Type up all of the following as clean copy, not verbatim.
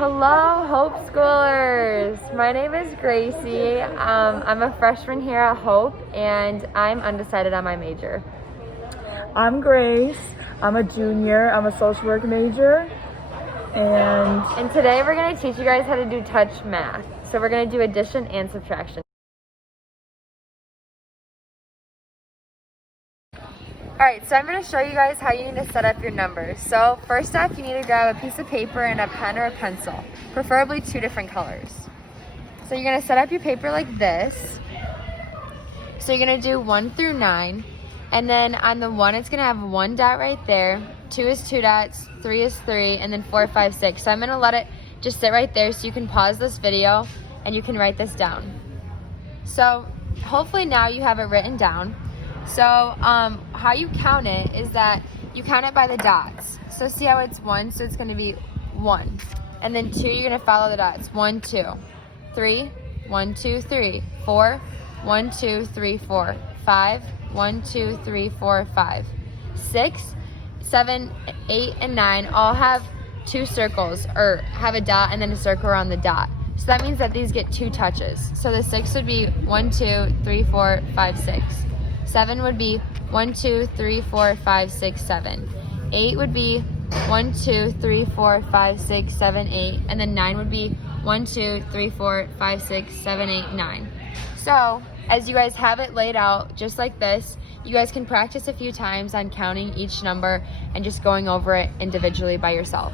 Hello, Hope Schoolers. My name is Gracie. I'm a freshman here at Hope, and I'm undecided on my major. I'm Grace. I'm a junior. I'm a social work major. And today we're going to teach you guys how to do touch math. So we're going to do addition and subtraction. Alright, so I'm going to show you guys how you need to set up your numbers. So first off, you need to grab a piece of paper and a pen or a pencil, preferably 2 different colors. So you're going to set up your paper like this. So you're going to do 1 through 9. And then on the 1, it's going to have 1 dot right there, 2 is 2 dots, 3 is 3, and then 4, 5, 6. So I'm going to let it just sit right there so you can pause this video and you can write this down. So hopefully now you have it written down. So how you count it is that you count it by the dots. So see how it's 1, so it's going to be 1. And then 2, you're going to follow the dots. 1, 2, 3, 1, 2, 3, 4, 1, 2, 3, 4, 5, 1, 2, 3, 4, 5, 6, 7, 8, and 9 all have 2 circles, or have a dot and then a circle around the dot. So that means that these get 2 touches. So the 6 would be 1, 2, 3, 4, 5, 6. 7 would be 1, 2, 3, 4, 5, 6, 7. 8 would be 1, 2, 3, 4, 5, 6, 7, 8. And then 9 would be 1, 2, 3, 4, 5, 6, 7, 8, 9. So as you guys have it laid out just like this, you guys can practice a few times on counting each number and just going over it individually by yourself.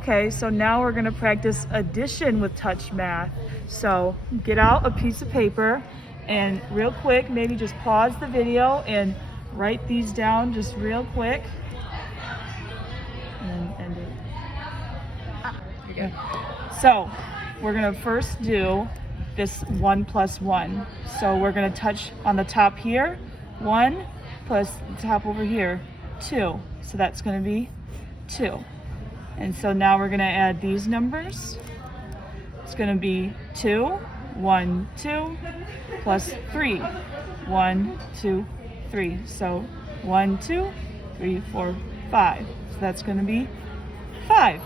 Okay, so now we're going to practice addition with touch math. So get out a piece of paper and real quick, maybe just pause the video and write these down just real quick. And end it. You're good. So we're going to first do this 1 plus 1. So we're going to touch on the top here, 1 plus the top over here, 2. So that's going to be 2. And so now we're going to add these numbers. It's going to be 2, 1, 2, plus 3, 1, 2, 3. So 1, 2, 3, 4, 5. So that's going to be 5.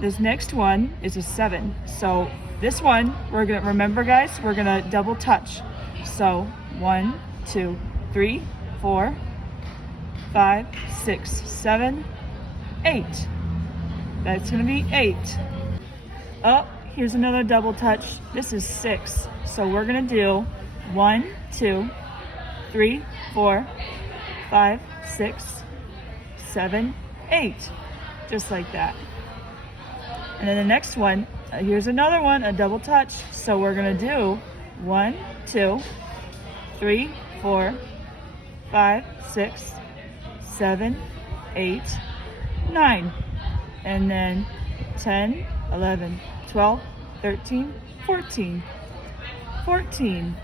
This next one is a 7. So this one, we're going to, remember guys, we're going to double touch. So 1, 2, 3, 4, 5, 6, 7, 8. That's going to be 8. Oh, here's another double touch. This is 6. So we're going to do 1, 2, 3, 4, 5, 6, 7, 8. Just like that. And then the next one, here's another one, a double touch. So we're going to do 1, 2, 3, 4, 5, 6, 7, 8, 9. And then 10, 11, 12, 13, 14. 14.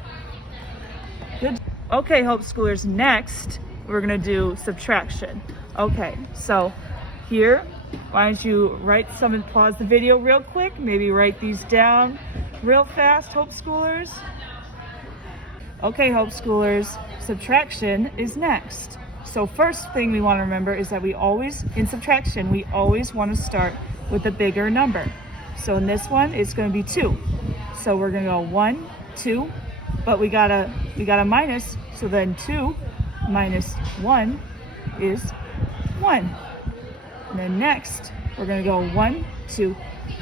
Good. Okay, Hope Schoolers, next we're going to do subtraction. Okay, so here, why don't you write some and pause the video real quick, maybe write these down real fast, Hope Schoolers. Okay, Hope Schoolers, subtraction is next. So first thing we want to remember is that in subtraction, we always want to start with a bigger number. So in this one, it's going to be 2. So we're going to go 1, 2, but we got a minus, so then 2 minus 1 is 1. And then next, we're going to go 1, 2,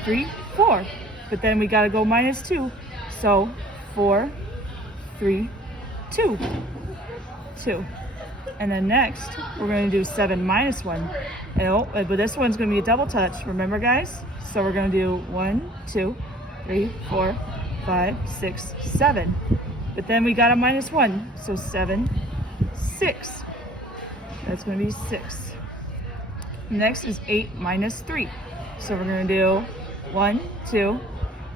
3, 4. But then we got to go minus 2. So 4, 3, 2. 2. And then next, we're going to do 7 minus 1. But this one's going to be a double touch. Remember, guys? So we're going to do 1, 2, 3, 4, 5, 6, 7. But then we got a minus 1. So 7, 6. That's going to be 6. Next is 8 minus 3. So we're going to do 1, 2,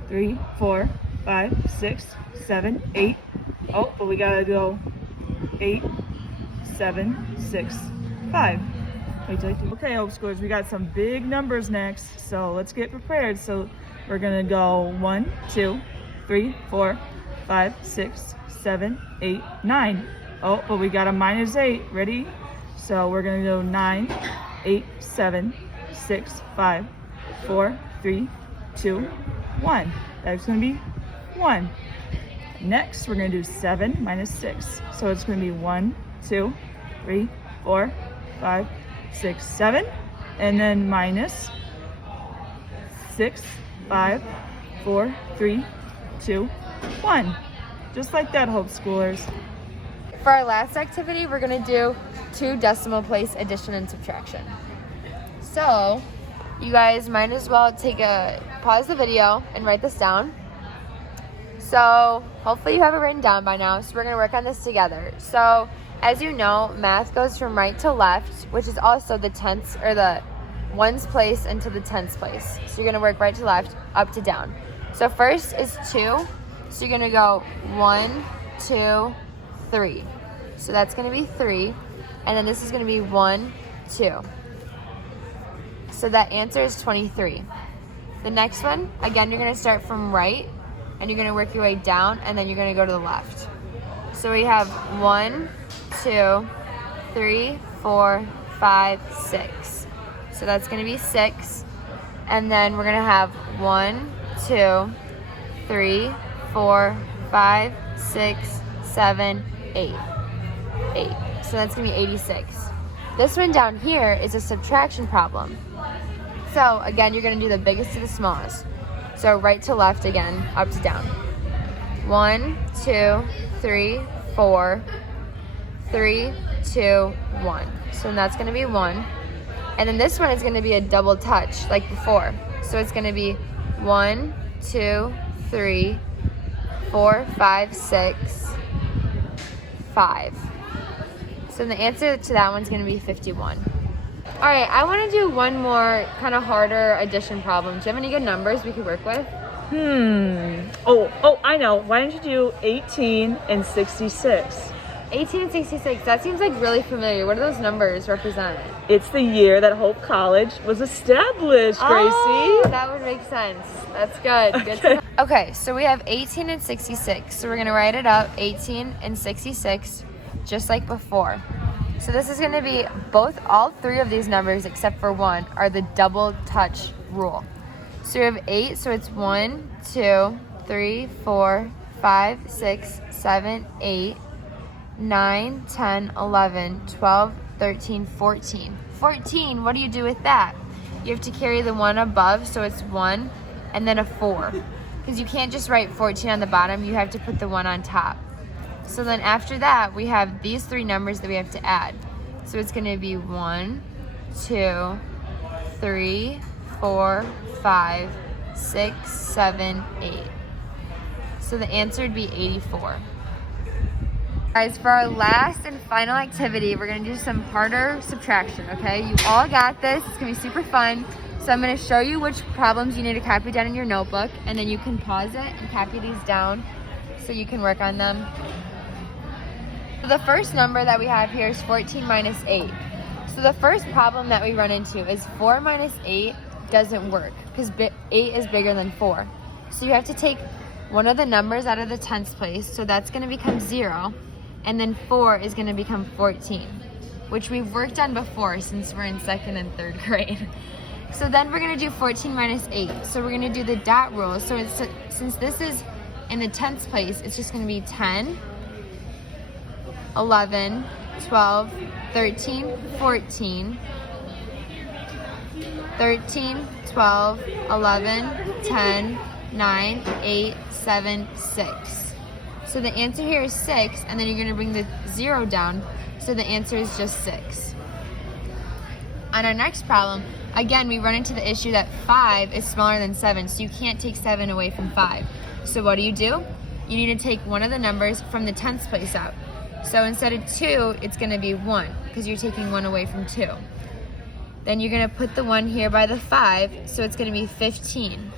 3, 4, 5, 6, 7, 8. Oh, but we got to go 8, 7, 6, 5. Okay, Hope Schoolers, we got some big numbers next. So let's get prepared. So we're going to go 1, 2, 3, 4, 5, 6, 7, 8, 9. Oh, but we got a minus 8. Ready? So we're going to go 9, 8, 7, 6, 5, 4, 3, 2, 1. That's going to be 1. Next, we're going to do 7 minus 6. So it's going to be 1, 2, 3, 4, 5, 6, 7. And then minus 6, 5, 4, 3, 2, 1. Just like that, Hope Schoolers. For our last activity, we're gonna do 2 decimal place addition and subtraction. So, you guys might as well pause the video and write this down. So, hopefully you have it written down by now, so we're gonna work on this together. So, as you know, math goes from right to left, which is also the tenths, or the ones place into the tenths place. So you're gonna work right to left, up to down. So first is 2, so you're gonna go 1, 2, 3. So that's gonna be 3, and then this is gonna be 1, 2. So that answer is 23. The next one, again, you're gonna start from right, and you're gonna work your way down, and then you're gonna go to the left. So we have 1, 2, 3, 4, 5, 6. So that's gonna be 6, and then we're gonna have 1, 2, 3, 4, 5, 6, 7, 8. 8. So that's gonna be 86. This one down here is a subtraction problem. So again, you're gonna do the biggest to the smallest. So right to left again, up to down. 1, 2, 3, 4, 3, 2, 1. So that's gonna be 1. And then this one is gonna be a double touch like before. So it's gonna be 1, 2, 3, 4, 5, 6, 5. So the answer to that one's gonna be 51. All right, I wanna do one more kind of harder addition problem. Do you have any good numbers we could work with? Oh, I know. Why don't you do 18 and 66? 18 and 66, that seems like really familiar. What do those numbers represent? It's the year that Hope College was established, Gracie. Oh, that would make sense. That's good. Good to know. Okay, so we have 18 and 66. So we're gonna write it up, 18 and 66, just like before. So this is gonna be all 3 of these numbers except for 1 are the double touch rule. So we have 8, so it's 1, 2, 3, 4, 5, 6, 7, 8, 9, 10, 11, 12, 13, 14. 14, what do you do with that? You have to carry the 1 above, so it's 1, and then a 4. Because you can't just write 14 on the bottom, you have to put the 1 on top. So then after that, we have these 3 numbers that we have to add. So it's gonna be 1, 2, 3, 4, 5, 6, 7, 8. So the answer would be 84. Guys, for our last and final activity, we're gonna do some harder subtraction, okay? You all got this, it's gonna be super fun. So I'm gonna show you which problems you need to copy down in your notebook, and then you can pause it and copy these down so you can work on them. So the first number that we have here is 14 minus 8. So the first problem that we run into is 4 minus 8 doesn't work because 8 is bigger than 4. So you have to take one of the numbers out of the tens place, so that's gonna become 0. And then 4 is going to become 14, which we've worked on before since we're in 2nd and 3rd grade. So then we're going to do 14 minus 8. So we're going to do the dot rule. So since this is in the tens place, it's just going to be 10, 11, 12, 13, 14, 13, 12, 11, 10, 9, 8, 7, 6. So the answer here is 6, and then you're going to bring the 0 down, so the answer is just 6. On our next problem, again, we run into the issue that 5 is smaller than 7, so you can't take 7 away from 5. So what do? You need to take one of the numbers from the tens place out. So instead of 2, it's going to be 1, because you're taking 1 away from 2. Then you're going to put the 1 here by the 5, so it's going to be 15.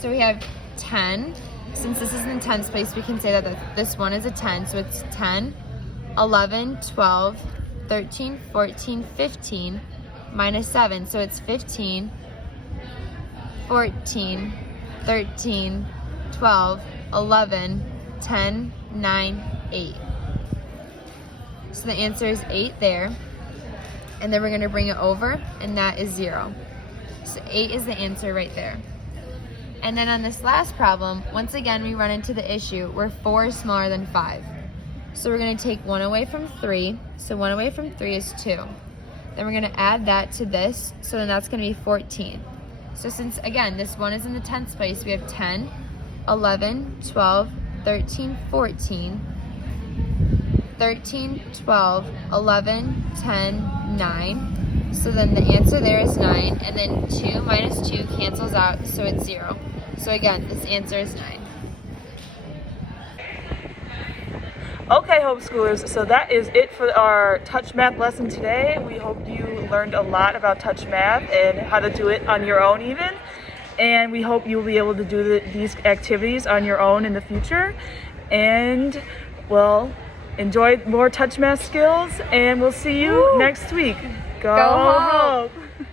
So we have 10. Since this is in tens place, we can say that this one is a 10, so it's 10, 11, 12, 13, 14, 15, minus 7, so it's 15, 14, 13, 12, 11, 10, 9, 8. So the answer is 8 there, and then we're going to bring it over, and that is 0. So 8 is the answer right there. And then on this last problem, once again, we run into the issue where 4 is smaller than 5. So we're going to take 1 away from 3. So 1 away from 3 is 2. Then we're going to add that to this. So then that's going to be 14. So since, again, this 1 is in the tens place, we have 10, 11, 12, 13, 14, 13, 12, 11, 10, 9. So then the answer there is 9. And then 2 minus 2 cancels out, so it's 0. So again, this answer is 9. Okay, homeschoolers, so that is it for our touch math lesson today. We hope you learned a lot about touch math and how to do it on your own even. And we hope you'll be able to do these activities on your own in the future. And, well, enjoy more touch math skills, and we'll see you next week. Go home. home.